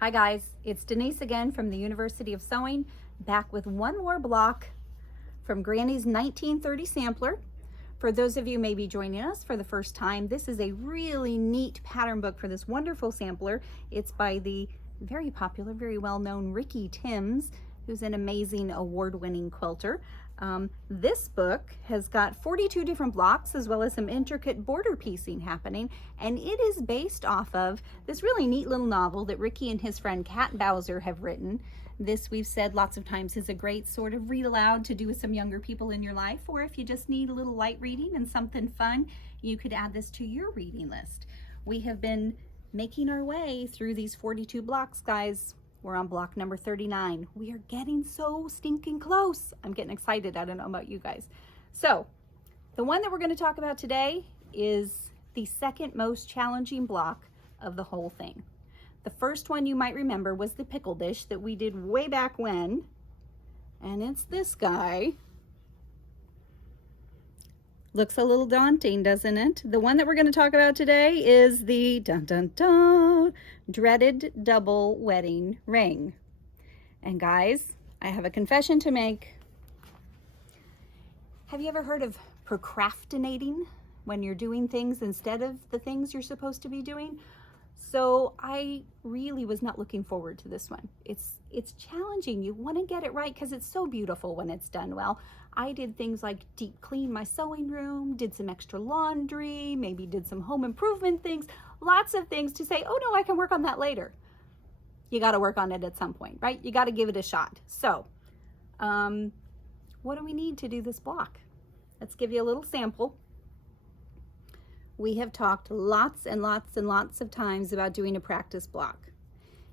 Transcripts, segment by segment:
Hi guys, it's Denise again from the University of Sewing, back with one more block from Granny's 1930 sampler. For those of you maybe joining us for the first time, this is a really neat pattern book for this wonderful sampler. It's by the very popular, very well-known Ricky Timms, who's an amazing award-winning quilter. This book has got 42 different blocks as well as some intricate border piecing happening, and it is based off of this really neat little novel that Ricky and his friend Kat Bowser have written. This, we've said lots of times, is a great sort of read aloud to do with some younger people in your life, or if you just need a little light reading and something fun, you could add this to your reading list. We have been making our way through these 42 blocks, guys. We're on block number 39. We are getting so stinking close. I'm getting excited. I don't know about you guys. So the one that we're going to talk about today is the second most challenging block of the whole thing. The first one you might remember was the pickle dish that we did way back when, and it's this guy. Looks a little daunting, doesn't it? The one that we're going to talk about today is the dreaded double wedding ring. And guys, I have a confession to make. Have you ever heard of procrastinating, when you're doing things instead of the things you're supposed to be doing? So I really was not looking forward to this one. It's challenging. You want to get it right because it's so beautiful when it's done well. I did things like deep clean my sewing room, did some extra laundry, maybe did some home improvement things, lots of things to say, oh no, I can work on that later. You got to work on it at some point, right? You got to give it a shot. So what do we need to do this block? Let's give you a little sample. We have talked lots and lots and lots of times about doing a practice block.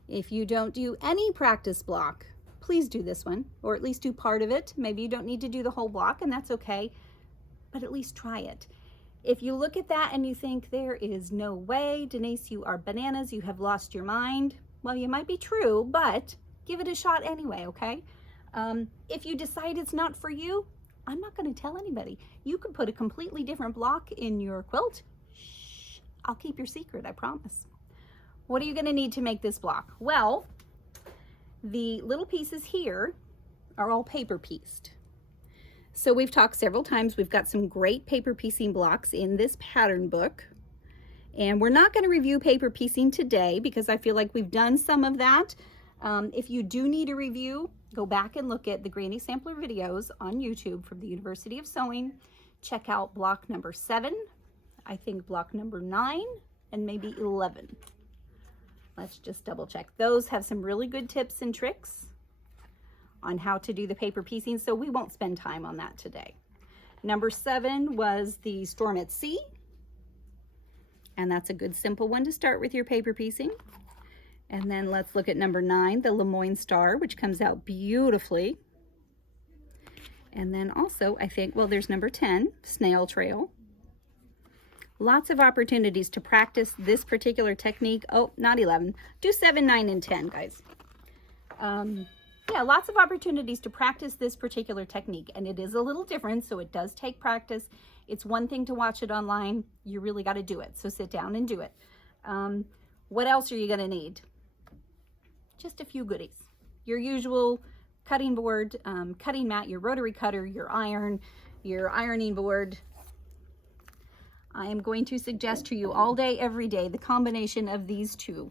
If you don't do any practice block, please do this one, or at least do part of it. Maybe you don't need to do the whole block, and that's okay, but at least try it. If you look at that and you think, there is no way, Denise, you are bananas, you have lost your mind, well, you might be true, but give it a shot anyway, okay? If you decide it's not for you, I'm not going to tell anybody. You could put a completely different block in your quilt. Shh, I'll keep your secret, I promise. What are you going to need to make this block? Well, the little pieces here are all paper pieced. So we've talked several times, we've got some great paper piecing blocks in this pattern book. And we're not going to review paper piecing today because I feel like we've done some of that. If you do need a review, go back and look at the Granny Sampler videos on YouTube from the University of Sewing. Check out block number 7, I think block number 9, and maybe 11. Let's just double check. Those have some really good tips and tricks on how to do the paper piecing, so we won't spend time on that today. Number 7 was the Storm at Sea, and that's a good simple one to start with your paper piecing. And then let's look at number 9, the Lemoyne Star, which comes out beautifully. And then also, I think, well, there's number 10, Snail Trail. Lots of opportunities to practice this particular technique. Oh, not 11. Do 7, 9, and 10, guys. Yeah, lots of opportunities to practice this particular technique. And it is a little different, so it does take practice. It's one thing to watch it online. You really got to do it. So sit down and do it. What else are you going to need? Just a few goodies. Your usual cutting board, cutting mat, your rotary cutter, your iron, your ironing board. I am going to suggest to you all day, every day, the combination of these two,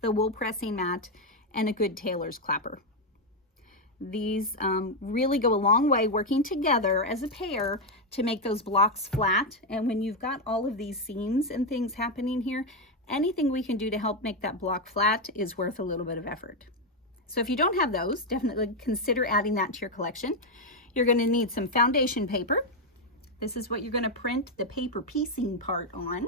the wool pressing mat and a good tailor's clapper. These really go a long way working together as a pair to make those blocks flat. And when you've got all of these seams and things happening here, anything we can do to help make that block flat is worth a little bit of effort. So if you don't have those, definitely consider adding that to your collection. You're going to need some foundation paper. This is what you're going to print the paper piecing part on.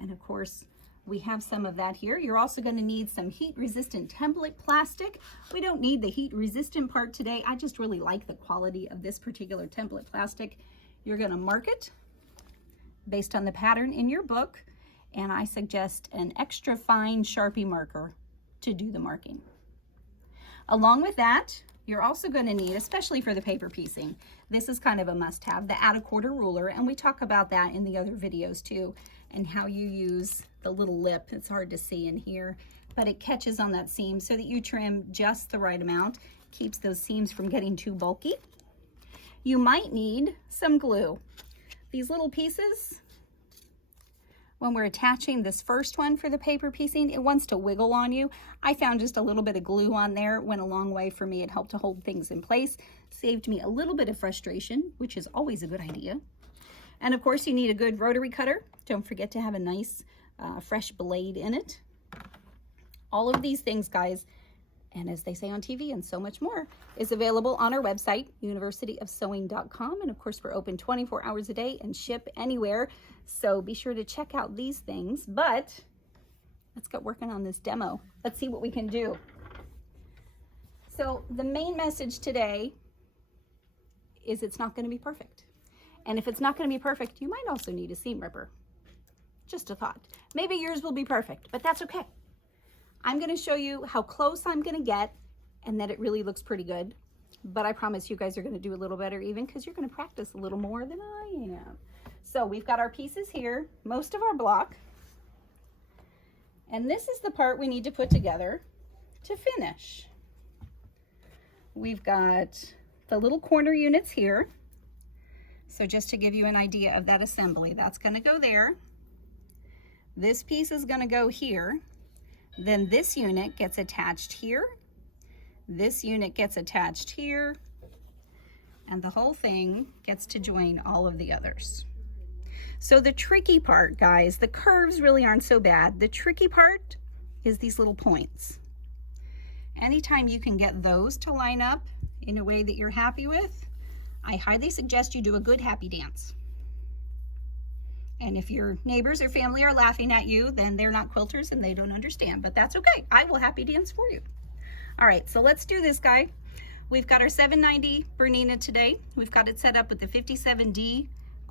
And of course, we have some of that here. You're also going to need some heat-resistant template plastic. We don't need the heat-resistant part today. I just really like the quality of this particular template plastic. You're going to mark it based on the pattern in your book, and I suggest an extra fine Sharpie marker to do the marking. Along with that, you're also going to need, especially for the paper piecing, this is kind of a must-have, the add a quarter ruler, and we talk about that in the other videos too, and how you use the little lip. It's hard to see in here. but it catches on that seam so that you trim just the right amount, keeps those seams from getting too bulky. You might need some glue. These little pieces, when we're attaching this first one for the paper piecing, it wants to wiggle on you. I found just a little bit of glue on there went a long way for me. It helped to hold things in place, saved me a little bit of frustration, which is always a good idea. And of course, you need a good rotary cutter. Don't forget to have a nice fresh blade in it. All of these things, guys, and as they say on TV and so much more, is available on our website, universityofsewing.com. And of course, we're open 24 hours a day and ship anywhere. So be sure to check out these things. But let's get working on this demo. Let's see what we can do. So the main message today is it's not going to be perfect. And if it's not going to be perfect, you might also need a seam ripper. Just a thought. Maybe yours will be perfect, but that's okay. I'm going to show you how close I'm going to get and that it really looks pretty good. But I promise you guys are going to do a little better even because you're going to practice a little more than I am. So we've got our pieces here, most of our block. And this is the part we need to put together to finish. We've got the little corner units here. So just to give you an idea of that assembly, that's going to go there. This piece is going to go here. Then this unit gets attached here. This unit gets attached here. And the whole thing gets to join all of the others. So the tricky part, guys, the curves really aren't so bad. The tricky part is these little points. Anytime you can get those to line up in a way that you're happy with, I highly suggest you do a good happy dance. And if your neighbors or family are laughing at you, then they're not quilters and they don't understand, but that's okay. I will happy dance for you. All right, so let's do this, guy. We've got our 790 Bernina today. We've got it set up with the 57D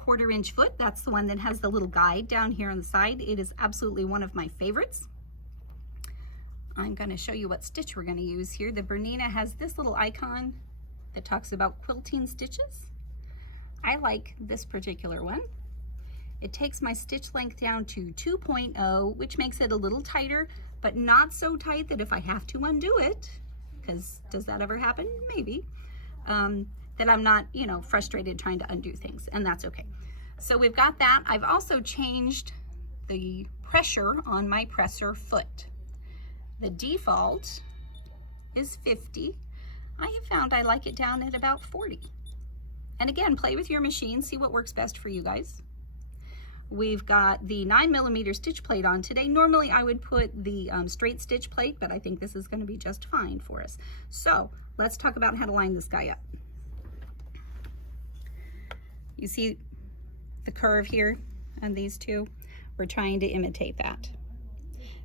1/4 inch foot. That's the one that has the little guide down here on the side. It is absolutely one of my favorites. I'm gonna show you what stitch we're gonna use here. The Bernina has this little icon that talks about quilting stitches. I like this particular one. It takes my stitch length down to 2.0, which makes it a little tighter, but not so tight that if I have to undo it, because does that ever happen? Maybe. That I'm not, you know, frustrated trying to undo things, and that's okay. So we've got that. I've also changed the pressure on my presser foot. The default is 50. I have found I like it down at about 40. And again, play with your machine, see what works best for you guys. We've got the 9mm stitch plate on today. Normally I would put the straight stitch plate, but I think this is going to be just fine for us. So let's talk about how to line this guy up. You see the curve here on these two? We're trying to imitate that.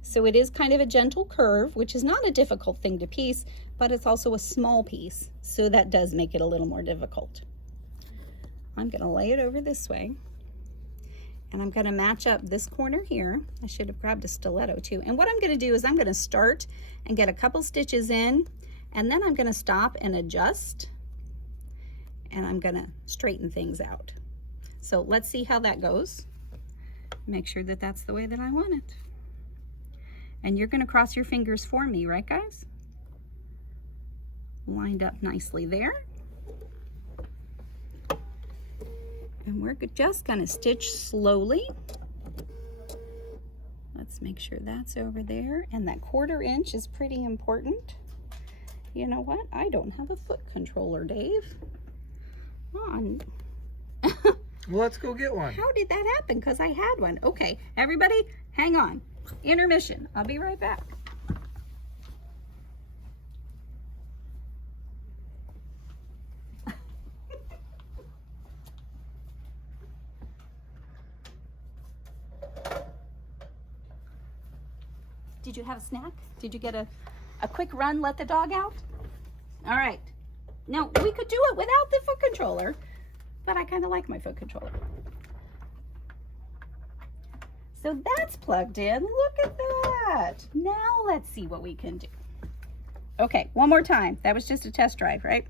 So it is kind of a gentle curve, which is not a difficult thing to piece, but it's also a small piece, so that does make it a little more difficult. I'm going to lay it over this way, and I'm going to match up this corner here. I should have grabbed a stiletto too. And what I'm going to do is I'm going to start and get a couple stitches in, and then I'm going to stop and adjust, and I'm going to straighten things out. So let's see how that goes. Make sure that that's the way that I want it. And you're going to cross your fingers for me, right, guys? Lined up nicely there. And we're just going to stitch slowly. Let's make sure that's over there. And that 1/4 inch is pretty important. You know what? I don't have a foot controller, Dave. On. Well, let's go get one. How did that happen? Because I had one. Okay, everybody, hang on. Intermission. I'll be right back. Did you have a snack? Did you get a quick run, let the dog out? All right. Now, we could do it without the foot controller, but I kind of like my foot controller. So that's plugged in. Look at that. Now let's see what we can do. Okay, one more time. That was just a test drive, right?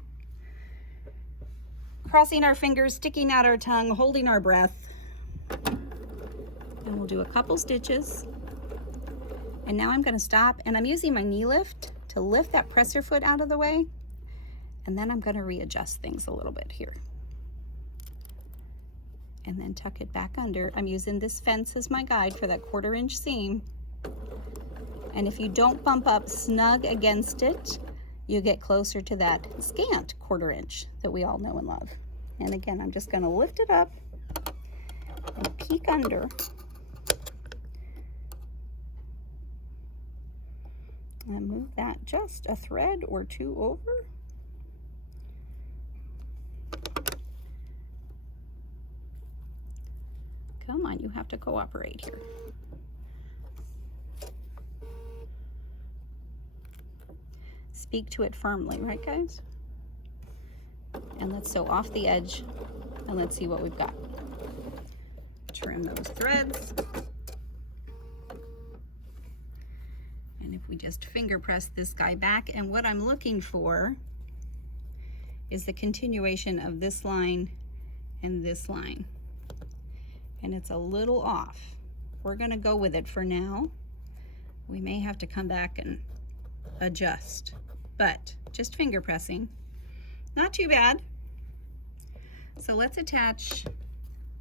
Crossing our fingers, sticking out our tongue, holding our breath. And we'll do a couple stitches. And now I'm gonna stop, and I'm using my knee lift to lift that presser foot out of the way. And then I'm gonna readjust things a little bit here. And then tuck it back under. I'm using this fence as my guide for that 1/4 inch seam. And if you don't bump up snug against it, you get closer to that scant 1/4 inch that we all know and love. And again, I'm just gonna lift it up and peek under. And move that just a thread or 2 over. Come on, you have to cooperate here. Speak to it firmly, right guys? And let's sew off the edge, and let's see what we've got. Trim those threads. And if we just finger press this guy back, and what I'm looking for is the continuation of this line and this line. And it's a little off. We're gonna go with it for now. We may have to come back and adjust, but just finger pressing. Not too bad. So let's attach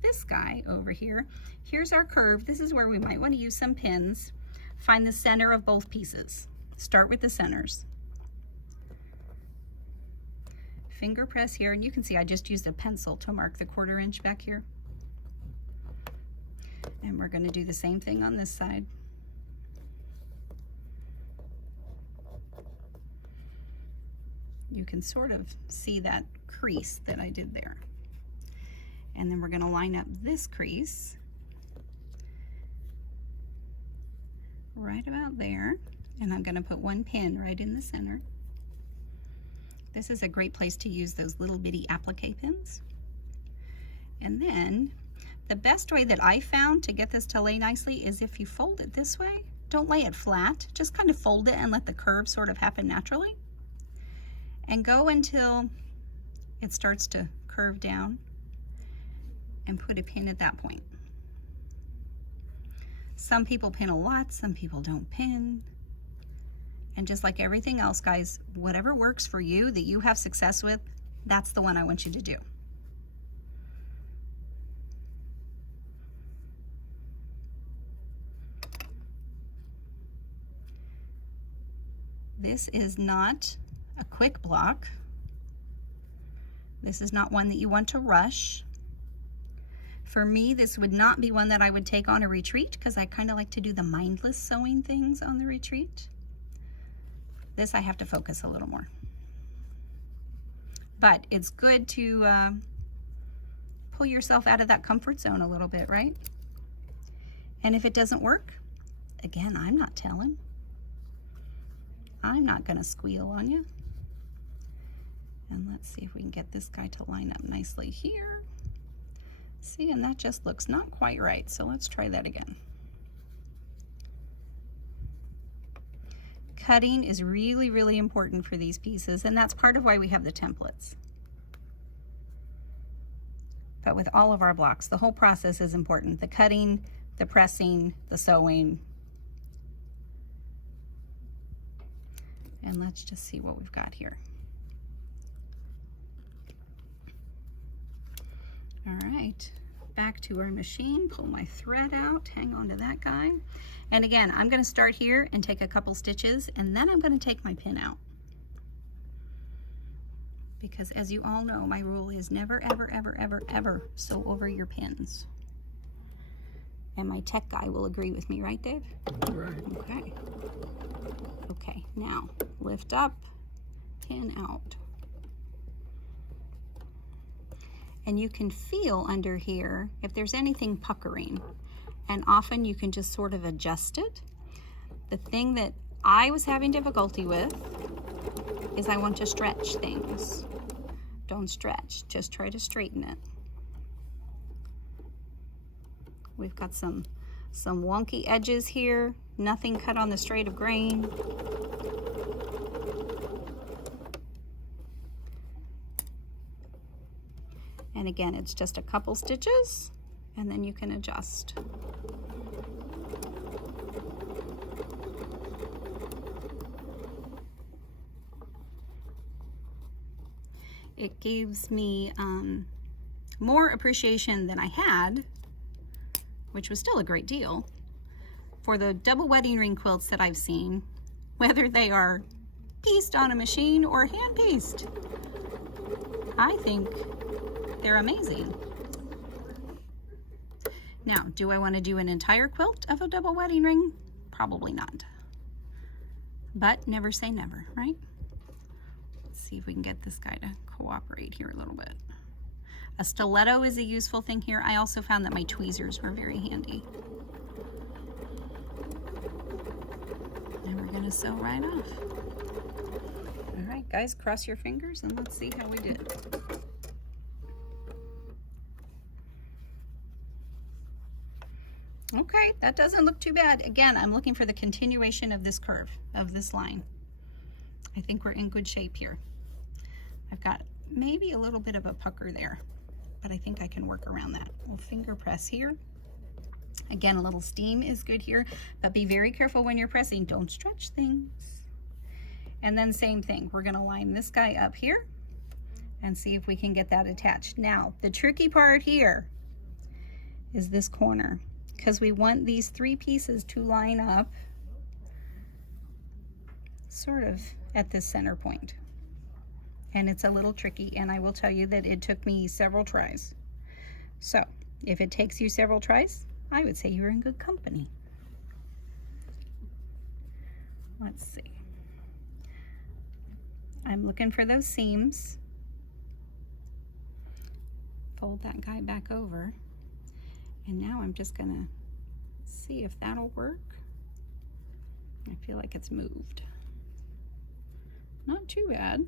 this guy over here. Here's our curve. This is where we might want to use some pins. Find the center of both pieces. Start with the centers. Finger press here, and you can see I just used a pencil to mark the 1/4 inch back here. And we're going to do the same thing on this side. You can sort of see that crease that I did there. And then we're going to line up this crease right about there. And I'm going to put 1 pin right in the center. This is a great place to use those little bitty applique pins. And then the best way that I found to get this to lay nicely is if you fold it this way. Don't lay it flat, just kind of fold it and let the curve sort of happen naturally. And go until it starts to curve down and put a pin at that point. Some people pin a lot, some people don't pin. And just like everything else, guys, whatever works for you that you have success with, that's the one I want you to do. This is not a quick block. This is not one that you want to rush. For me, this would not be one that I would take on a retreat because I kind of like to do the mindless sewing things on the retreat. This I have to focus a little more. But it's good to pull yourself out of that comfort zone a little bit, right? And if it doesn't work, again, I'm not telling. I'm not gonna squeal on you. And let's see if we can get this guy to line up nicely here. See, and that just looks not quite right, so let's try that again. Cutting is really, really important for these pieces, and that's part of why we have the templates. But with all of our blocks, the whole process is important. The cutting, the pressing, the sewing. And let's just see what we've got here. All right, back to our machine, pull my thread out, hang on to that guy. And again, I'm gonna start here and take a couple stitches, and then I'm gonna take my pin out. Because as you all know, my rule is never, ever, ever, ever, ever sew over your pins. And my tech guy will agree with me, right, Dave? Right. Okay. Okay, now lift up, pin out. And you can feel under here if there's anything puckering. And often you can just sort of adjust it. The thing that I was having difficulty with is I want to stretch things. Don't stretch, just try to straighten it. We've got some wonky edges here, nothing cut on the straight of grain. And again, it's just a couple stitches, and then you can adjust. It gives me more appreciation than I had, which was still a great deal, for the double wedding ring quilts that I've seen, whether they are pieced on a machine or hand pieced. I think they're amazing. Now, do I want to do an entire quilt of a double wedding ring? Probably not. But never say never, right? Let's see if we can get this guy to cooperate here a little bit. A stiletto is a useful thing here. I also found that my tweezers were very handy. And we're gonna sew right off. All right, guys, cross your fingers and let's see how we did. Okay, that doesn't look too bad. Again, I'm looking for the continuation of this curve, of this line. I think we're in good shape here. I've got maybe a little bit of a pucker there, but I think I can work around that. We'll finger press here. Again, a little steam is good here, but be very careful when you're pressing. Don't stretch things. And then same thing, we're gonna line this guy up here and see if we can get that attached. Now, the tricky part here is this corner, because we want these three pieces to line up sort of at this center point. And it's a little tricky, and I will tell you that it took me several tries. So if it takes you several tries, I would say you're in good company. Let's see. I'm looking for those seams. Fold that guy back over. And now I'm just gonna see if that'll work. I feel like it's moved. Not too bad.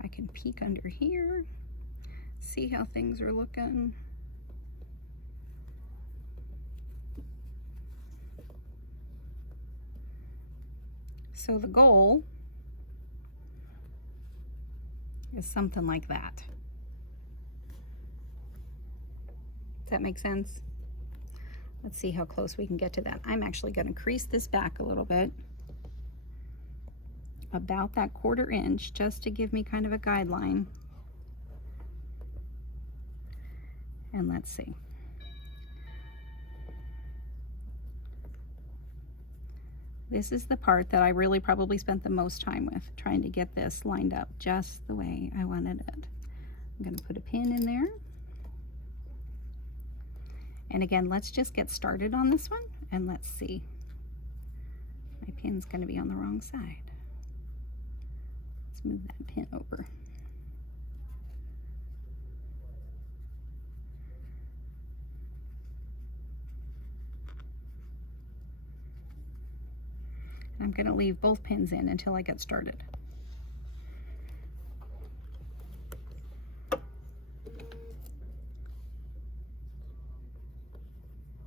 I can peek under here, see how things are looking. So the goal is something like that. Does that make sense? Let's see how close we can get to that. I'm actually going to crease this back a little bit, about that 1/4 inch, just to give me kind of a guideline. And let's see. This is the part that I really probably spent the most time with, trying to get this lined up just the way I wanted it. I'm going to put a pin in there. And again, let's just get started on this one, and let's see. My pin's going to be on the wrong side. Let's move that pin over. I'm going to leave both pins in until I get started.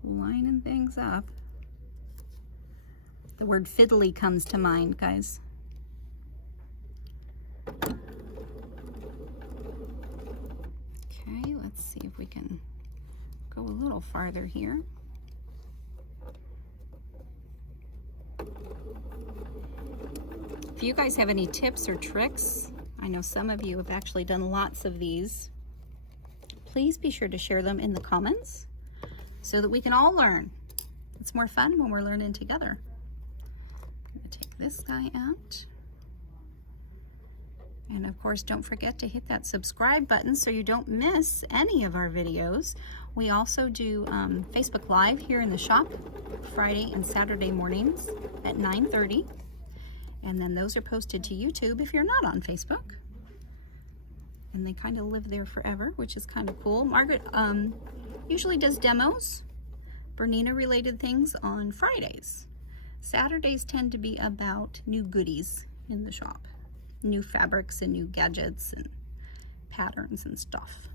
Lining things up. The word fiddly comes to mind, guys. Okay, let's see if we can go a little farther here. If you guys have any tips or tricks, I know some of you have actually done lots of these, please be sure to share them in the comments so that we can all learn. It's more fun when we're learning together. I'm going to take this guy out. And of course, don't forget to hit that subscribe button so you don't miss any of our videos. We also do Facebook Live here in the shop Friday and Saturday mornings at 9:30. And then those are posted to YouTube if you're not on Facebook. And they kind of live there forever, which is kind of cool. Margaret usually does demos, Bernina related things on Fridays. Saturdays tend to be about new goodies in the shop. New fabrics and new gadgets and patterns and stuff.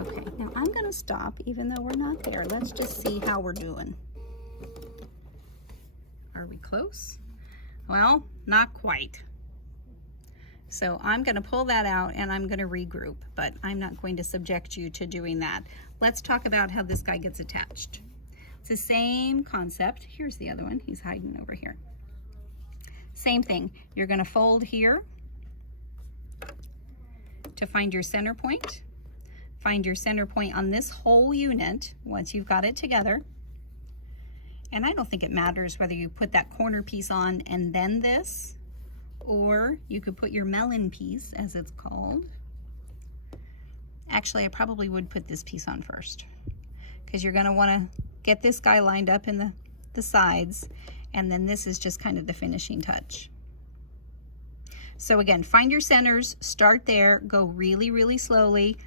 Okay, now I'm going to stop even though we're not there. Let's just see how we're doing. Are we close? Well, not quite. So I'm going to pull that out and I'm going to regroup, but I'm not going to subject you to doing that. Let's talk about how this guy gets attached. It's the same concept. Here's the other one. He's hiding over here. Same thing. You're going to fold here to find your center point. Find your center point on this whole unit once you've got it together. And I don't think it matters whether you put that corner piece on and then this, or you could put your melon piece, as it's called. Actually, I probably would put this piece on first, because you're going to want to get this guy lined up in the sides, and then this is just kind of the finishing touch. So again, find your centers, start there, go really, really slowly.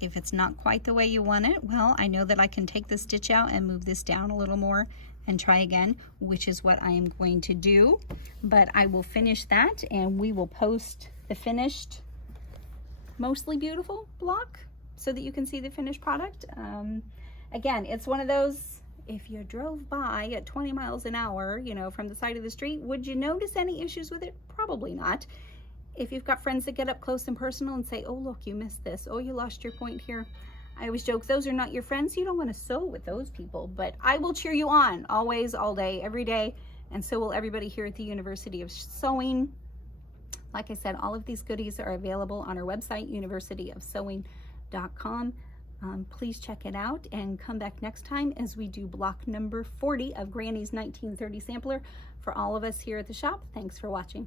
If it's not quite the way you want it, well, I know that I can take the stitch out and move this down a little more and try again, which is what I am going to do. But I will finish that and we will post the finished, mostly beautiful block so that you can see the finished product. Again, it's one of those, if you drove by at 20 miles an hour, you know, from the side of the street, would you notice any issues with it? Probably not. If you've got friends that get up close and personal and say, oh, look, you missed this. Oh, you lost your point here. I always joke, those are not your friends. You don't want to sew with those people, but I will cheer you on always, all day, every day. And so will everybody here at the University of Sewing. Like I said, all of these goodies are available on our website, universityofsewing.com. Please check it out and come back next time as we do block number 40 of Granny's 1930 sampler. For all of us here at the shop, thanks for watching.